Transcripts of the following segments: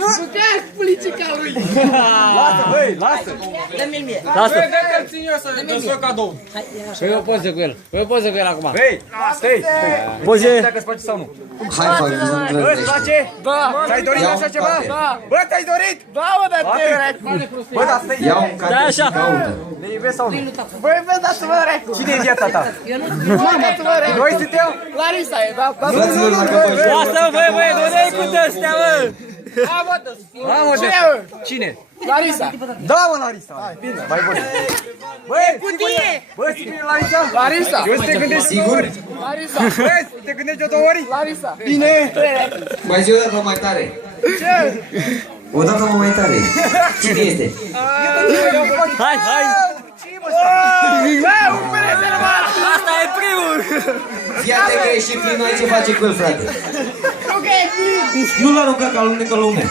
Nu te politică lui! Lasă, băi, lasă! Dă-mi-l mie! Lasă! Dă-mi-l țin eu să dă-s cadou! Păi eu poză cu el, eu poză cu el acum. Hei, stai! Poze! Dacă-ți place sau nu? Hai, fac, nu Bă, îți place? Da! Ți-ai dorit așa ceva? Da! Bă, ți-ai dorit? Da, mă, dar te Bă, dar stai! Iau un carte și caută. Ne iubesc sau nu? Băi, vezi, dați-mă recu! Cine e viața ta? Dați-mă recu! Noi suntem? Larisa e, da? Fraților, dacă vă joc, Lasă, băi, nu ne cu dăstea, mă! Mamă, dă! Mamă, Cine, mă? Cine? Larisa! Da, mă, Larisa! Bine, mai bun! Băi, Cutie! bă, sigur e Larisa? Larisa! Eu să te gândești de două sigur? ori! Larisa! Bă, te gândești de două ori? Larisa! Bine! mai zi o dată mai tare. Ce? O dată mai tare. Cine este? Hai, hai! Bă, un rezervat! Asta e primul! Fii atent că e și plin, ai ce face cu el, frate. Nu că e plin! Nu-l arunca ca alunecă lume.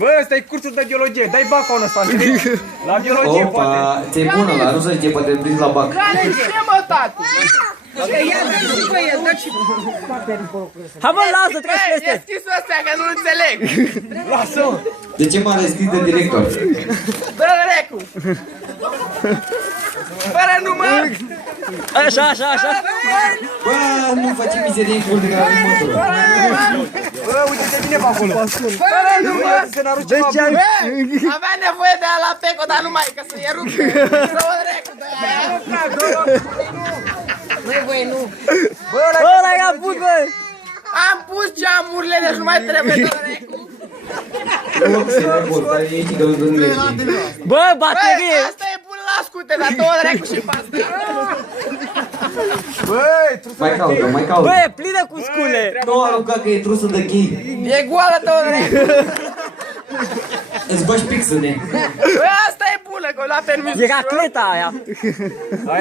Bă, ăsta e cursul de biologie, dai baconul ăsta, știi? La biologie, poate! Opa, ți-e bună la, nu să zice, poate prins la bac. Care ce, mă, tati? Hai mă, lasă, treci E peste! schisul ăsta, că nu înțeleg! Lasă-mă! De ce m-a rescris de director? Dă recu! Fără număr! Așa, așa, așa! Bă, nu face mizerie în cur de la motorul. Bă, uite-te bine pe acolo! Fără număr! Să ne-aruci ceva bun! Avea nevoie de ala peco, dar nu mai, că să e rupt. Să o recu de aia. Băi, băi, nu. Bă, ăla i-a pus, bă! Am pus geamurile, deci nu mai trebuie de recu. Se report, dar e și că nu le Bă, Băi, baterie! asta e bun la scute, dar două recu și pasta. Băi, Mai caută, mai caută. bă, e plină cu scule! Nu arunca că e trusul de chei. E goală două recu. Îți bagi pixene. Băi, asta e bună, că o lua permis. E racleta aia!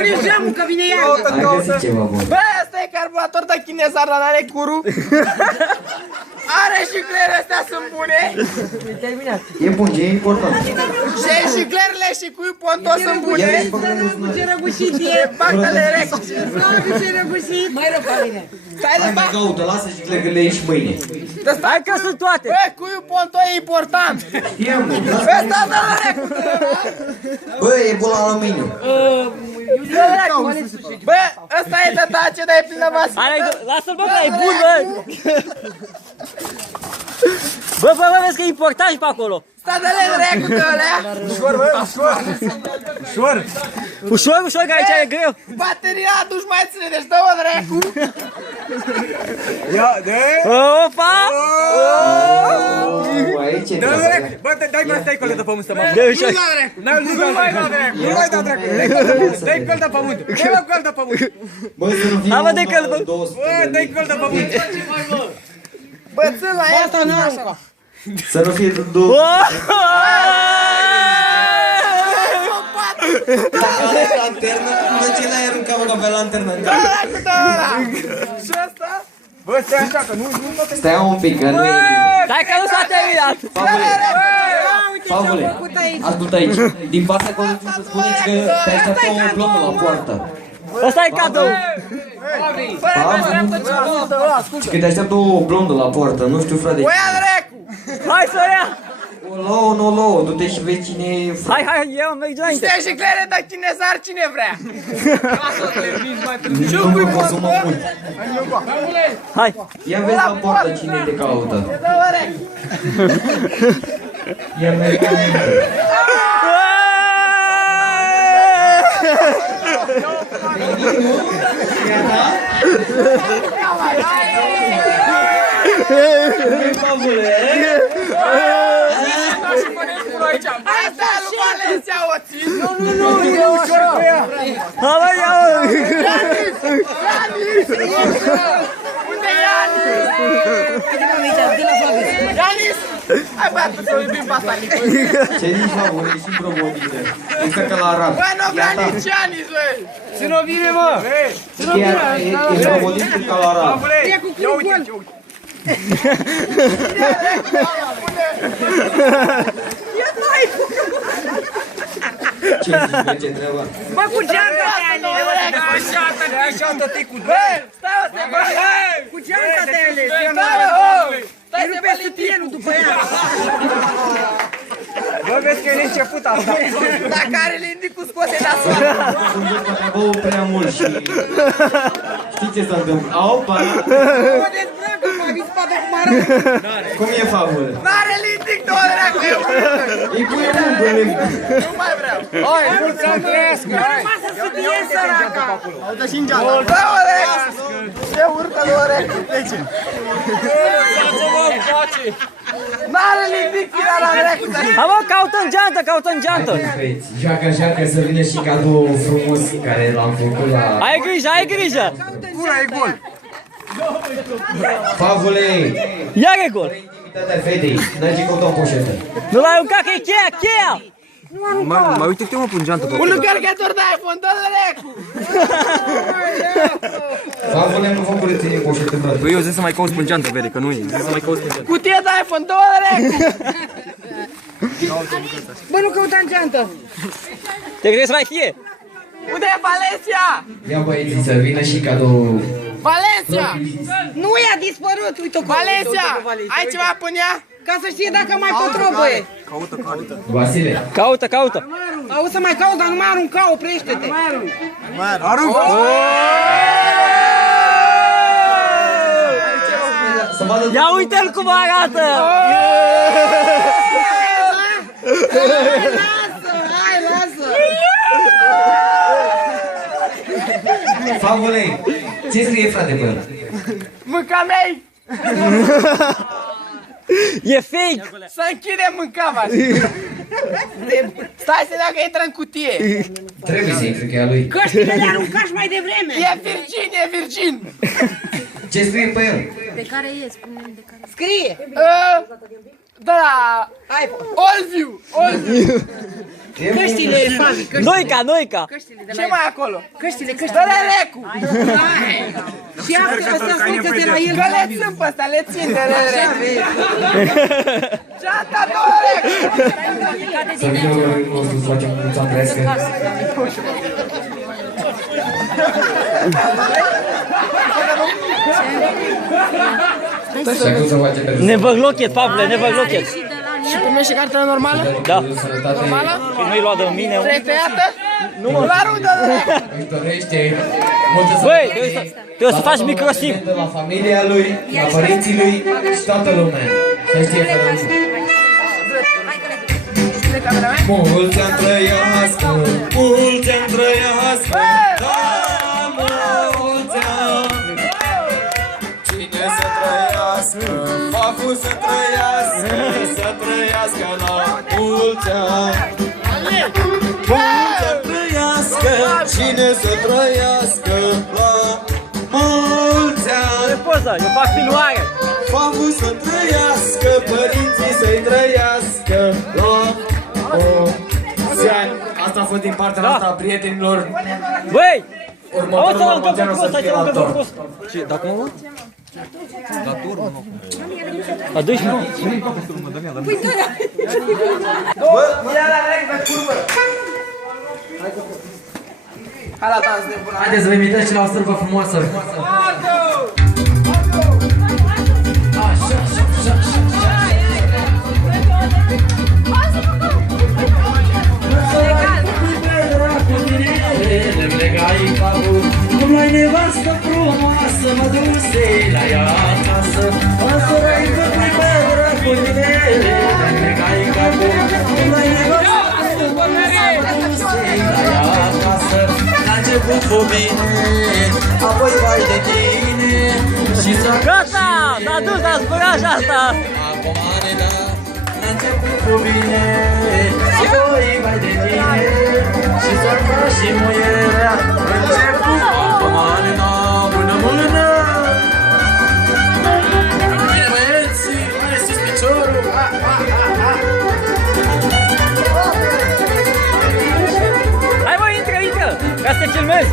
Grijăm că vine iarna. Ai găsit ceva bun. Băi, asta e carburator de chinezar, dar n-are curu. Are și clere, astea sunt bune. E bun, e important. Și clerele și cu pontos sunt bune. Ia vezi, bă, că nu sună. E pactele recu. Mai rău ca mine. Stai de Hai, mai fac. caută, lasă și cred că le ieși mâine. Hai că sunt toate! Bă, cuiul ponto e important. Ia, mă, lasă. Bă, ăsta dă la recu. Bă, e bun la aluminiu. Bă, ăsta e de tace, dar e plină masă. Lasă-l, bă, că e bun, bă! Bă, bă, bă, vezi că e important și pe acolo! Sta de le recu de ălea. Ușor, bă, ușor! Ușor! Ușor, ușor, că aici e greu! Bateria atunci mai ține, deci dă-o de recu. Ia, dă! Opa! Aici e Dă, treaba. bă, dai-mi asta icol de pământ să mă... Dă, ușor! Nu mai da dracu! Nu mai da dracu! Dă-i col de pământ! Dă-i col de pământ! Bă, să nu fie Hai, mă, dă-i col de pământ! 200 Bă, de dă-i col de pământ! Bă, țin la ea. Asta n-am. Să nu fie 200. Dacă are lanternă, de ce l-ai aruncat, mă, ca pe lanternă? Și asta? Bă, stai așa, că nu toate... Stai un pic, că nu e bine. Stai că nu s-a terminat! Pavule, ascultă aici. Din partea colegului să spuneți că te așteaptă o blondă la poartă. Ăsta e cadou! Și că te așteaptă o blondă la poartă, nu știu, frate. O ia de recu. Hai să o ia! O louă, nu o louă, du-te și vezi cine e frate. Hai, hai, eu merg înainte! Stai și clere de chinezar, cine vrea? Nu mai consumă mult. Hai! Ia vezi la poartă cine te caută. Dă-o recu. Ia mergi la mine. Asta e lui Valencia, o țin. Nu, e ușor cu ea! Hai, mă, ia-o! Unde e Ianis? Ianis! Hai băiatul să iubim pe asta, Nicu. Ce nici pavule, e și bromodite. Este ca la arab. Bă, nu vrea nici Ianis, băi. Ține-o bine, mă! Chiar e bromodit ca la arab. Ia uite, uite! Ce zici, merge treaba? Bă, cu geanta te ale! Așa, ticul! Bă, stai o să bă. Cu geanta te ale! că e început asta. Dacă are lindicul scoate de asoară. Am băut prea mult și... Știi ce s-a întâmplat? Aupa! Cum e fabulă? N-are lindic, două dracu, e urâtă. Îi pui bun lângă. Nu mai vreau. Hai, mulți ani trăiască! Rămasă să fie săraca. Două dracu. Ce urcă, două dracu. De ce? N-are lindic, tira la dracu. Am caută în geantă, caută în geantă. Joacă să vină și cadou frumos care l-am făcut la... Ai grijă, ai grijă. Gura e gol! Favule! Ia e gol. Intimitatea fetei, n-ai ce căuta în poșetă. Nu l-ai aruncat că e cheia, cheia. Mai uite-te mă pun geantă pe Un încărcător de iPhone, dă-l dracu. Favule, nu vom curățeni în poșetă, frate. Băi, eu zic să mai cauți pe geantă, vede, că nu e. Zic să mai cauți pe geantă. Cutie de iPhone, dă-l dracu. Bă, nu căuta în geantă. Te crezi să mai fie? Unde e Valencia? Ia băieții să vină și cadou... Valencia! Nu i-a dispărut, uite-o. Valencia! Ai ceva până ea? Ca să știe dacă mai potrobăie. Vasile, Caută, caută. Auzi să mai cauți, dar nu mai arunca, oprește-te. Aruncă! să vadă... Ia uite-l cum arată. Hai, lasă. Favule, ce scrie frate pe el? Mânca mei! E fake. Să închidem mâncava! Stai să dacă intră în cutie! Trebuie să intri, că e a lui. Căștile le aruncași mai devreme. E virgin, e virgin! Ce scrie pe el? De care e? Spune-mi de care. Scrie. Da, iPhone. Allview! Allview! Căștile, Fabi, căștile. Noica, noica. Căștile de Ce la mai e acolo? Căștile, Dă-le căștile. recu! Și asta spune de la el. Că le țin pe ăsta, le țin de recu! Geanta, dă-le recu! Să vină următorul nostru să facem mulți ani trăiască. Și acum să facem pentru Never lock it, Pavle, never lock it. Și primește cartela normală? Da. sănătate. Păi nu-i luat de mine. Vrei tăiată? Nu mă! La rudă, dracu! Își dorește multă Băi, sănătate. trebuie să faci microsim. De la familia lui, la părinții lui și toată lumea. Să știe fără lucru. Mulți ani trăiască, mulți ani trăiască, da, mulți ani. Cine să trăiască, Fafu să trăiască la mulți ani. Mulți ani trăiască, cine să trăiască la mulți ani. Poza, eu fac filmare. Fafu să trăiască, părinții să-i trăiască la mulți ani. Asta a fost din partea noastră a prietenilor. Băi! Următorul Mormânteanu să fie la tort. Ce, dacă mă luat? Aduci, mă. Ia la recu, pe curbă! Hai la dans, nebuna! Haideți să vă invităm și la o sârbă frumoasă. Cum ai nevastă frumoasă, mă duse la ea acasă. O să răică cu pedra cu tine, le legai capul. Cum ai nevastă frumoasă, mă duse la ea acasă. La început cu bine, apoi vai de tine. Și s-a Gata! S-a dus, a zburat și asta! acum ne da. La început cu bine, și apoi vai de tine. Și s-a dat și muierea. Început acum ne da, mână-mână. Bine băieți, mai sus piciorul. Hai mă, intră, intră! Ca să te filmezi!